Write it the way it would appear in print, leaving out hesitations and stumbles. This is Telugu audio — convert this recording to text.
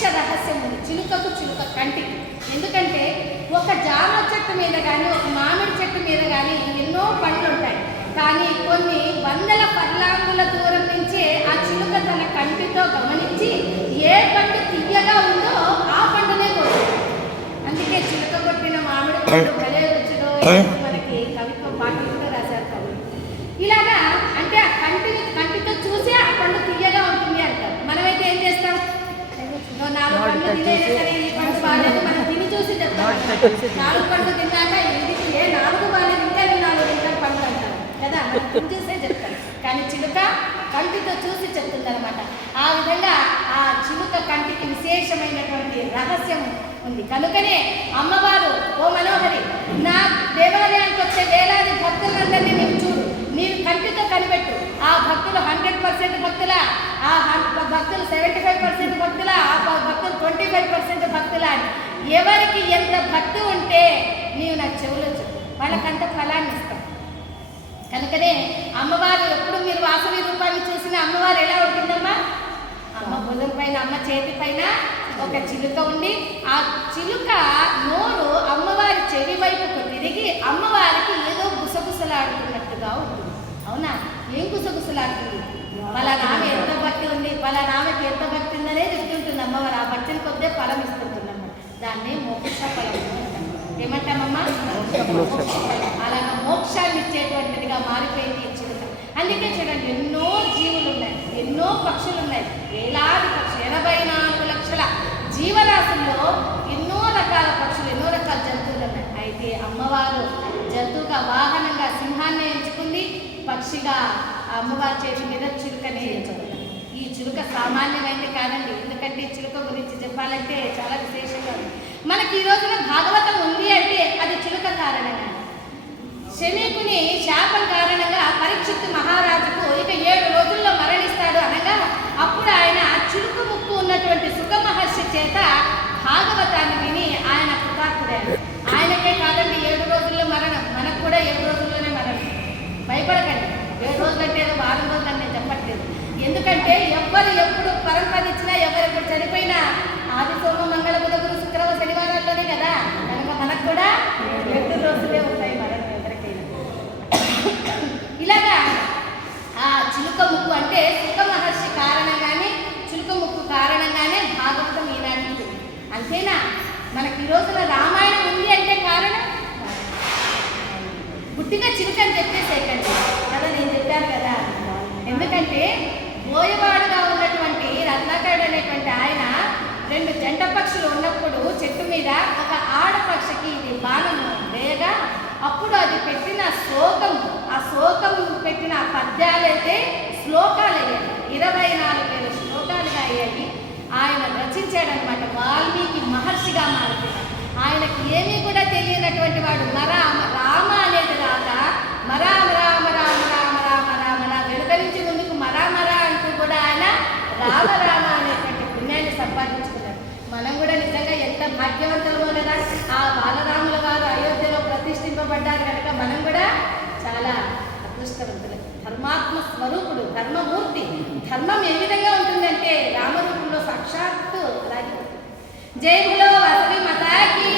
విశేష రహస్యం ఉంది చిలుకకు, చిలుక కంటికి. ఎందుకంటే ఒక జామ చెట్టు మీద కానీ, ఒక మామిడి చెట్టు మీద కానీ ఎన్నో పండ్లు ఉంటాయి. కానీ కొన్ని వందల పర్లాంగుల దూరం నుంచే ఆ చిలుక తన కంటితో గమనించి ఏ పండు తియ్యగా ఉందో ఆ పండునే కొడుతుంది. అందుకే చిలుక కొట్టిన మామిడి పండు భలే రుచిలో మనకి కవిత్వ పాటలతో రాశారు కవి. ఇలాగా అంటే ఆ కంటితో చూసి ఆ పండు తియ్యగా ఉంటుంది అంటారు. మనమైతే ఏం చేస్తాం, 4 పండ్లు తినేది సరే ఈ పండు బాగాలేదు మనం తిని చూసి చెప్తాం. 4 పండ్లు తిన్నాక ఇంటికి 4 బాగాలేదు ఇంకా 4 తింటాం పండ్లు అంటారు కదా, మనం తిని చూసే చెప్తాం. కానీ చిలుక కంటితో చూసి చెప్తుంది అనమాట. ఆ విధంగా ఆ చిలుక కంటికి విశేషమైనటువంటి రహస్యం ఉంది. కనుకనే అమ్మవారు ఓ మనోహరి, నా దేవాలయానికి వచ్చే వేలాది భక్తులందరినీ నీవు చూడు, నీవు కంటితో కనిపెట్టు. ఆ భక్తులు 100% భక్తులా, ఆ భక్తులు 75% భక్తులా, ఆ భక్తులు 25% భక్తులా అని ఎవరికి ఎంత భక్తి ఉంటే నీవు నాకు చెవులో చెప్పు, వాళ్ళకంత ఫలాన్ని ఇస్తాం. కనుకనే అమ్మవారు ఎప్పుడు మీరు వాసవి రూపాన్ని చూసిన అమ్మవారు ఎలా ఉంటుందమ్మా, అమ్మ భుజం పైన, అమ్మ చేతి పైన ఒక చిలుక ఉండి ఆ చిలుక నోరు అమ్మవారి చెవి వైపుకు తిరిగి అమ్మవారికి ఏదో గుసగుసలాడుతున్నట్టుగా ఉంటుంది. అవునా, ఏం గుసగుసలాడుతుంది, పలానామె ఎంత భక్తి ఉంది, పలానామెకి ఎంత భక్తి ఉందనే చెప్తుంటుంది అమ్మవారు. ఆ భక్తిని కొద్దే ఫలం ఇస్తుంటుందమ్మ. దాన్ని మోక్ష ఫలం ఏమంటామమ్మా, అలాగా మోక్షాన్ని ఇచ్చేటువంటిదిగా మారిపోయింది ఈ చిలుక. అందుకే చూడండి ఎన్నో జీవులు ఉన్నాయి, ఎన్నో పక్షులు ఉన్నాయి, వేలాది పక్షులు, 84 లక్షల జీవరాశుల్లో ఎన్నో రకాల పక్షులు, ఎన్నో రకాల జంతువులు ఉన్నాయి. అయితే అమ్మవారు జంతువుగా వాహనంగా సింహాన్ని ఎంచుకుంది, పక్షిగా అమ్మవారి చేతి మీద చిలుకనే ఎంచుకుంది. ఈ చిలుక సామాన్యమైనది కాదండి. ఎందుకంటే ఈ చిలుక గురించి చెప్పాలంటే చాలా విశేషంగా ఉంది. మనకి ఈ రోజున భాగవతం ఉంది అంటే అది చిలుక కారణంగా. శమీకుని శాపం కారణంగా పరీక్షిత్తు మహారాజుకు ఇక 7 రోజుల్లో మరణిస్తాడు అనగా అప్పుడు ఆయన చిలుక ముక్కు ఉన్నటువంటి సుఖ మహర్షి చేత భాగవతాన్ని విని ఆయన కృతార్థుడయ్యాడు. ఆయనకే కాదండి 7 రోజుల్లో మరణం, మనకు కూడా 7 రోజుల్లోనే మరణం. భయపడకండి, 7 రోజులంటే ఏదో 4 రోజులు అని నేను చెప్పట్లేదు. ఎందుకంటే ఎవ్వరు ఎప్పుడు పరంపదించినా, ఎవరు ఎప్పుడు చనిపోయినా ఆది సోమ మంగళ బుధ గురు శుక్రవారం శనివారాల్లోనే కదా. కనుక మనకు కూడా 7 రోజులే ఉంటాయి మరణం ఎవరికైనా. ఇలాగా ఆ చిలుక ముక్కు అంటే సుఖ మహర్షి కారణంగానే, చిలుక ముక్కు కారణంగానే భాగవతం ఈనాటికి. అంతేనా, మనకి ఈ రోజున రామాయణం ఉంది అంటే కారణం గుడ్డిగా చిలుక అని చెప్పేసేకండి కదా, నేను చెప్పాను కదా. ఎందుకంటే బోయవాడుగా ఉన్నటువంటి రత్నాకరుడు అనేటువంటి ఆయన 2 జంట పక్షులు ఉన్నప్పుడు చెట్టు మీద ఒక ఆడపక్షికి ఇది బాణం వేయగా అప్పుడు అది పెట్టిన శోకం, ఆ శోకం పెట్టిన పద్యాలైతే శ్లోకాలు అయ్యాయి, 24,000 శ్లోకాలుగా అయ్యాయి. ఆయన రచించాడనమాట. వాల్మీకి మహర్షిగా మారిపోయాడు. ఆయనకి ఏమీ కూడా తెలియనటువంటి వాడు రామ అనేది రాక మరామ రామ రామ రామ రామ రామ నా వెనుక నుంచి ముందుకు మరామరా అంటూ కూడా ఆయన రామ రామ అనేటువంటి పుణ్యాన్ని సంపాదించుకున్నాడు. మనం కూడా నిజంగా ఎంత భాగ్యవంతులమో కదా, ఆ బాలరాముల వారు అయోధ్యలో ప్రతిష్ఠింపబడ్డారు కనుక మనం కూడా చాలా అదృష్టవంతులు. ధర్మాత్మ స్వరూపుడు, ధర్మమూర్తి. ధర్మం ఏ విధంగా ఉంటుందంటే రామరూపంలో సాక్షాత్తు అలాగే ఉంటుంది. జై భలో వాసవి మాతాకి.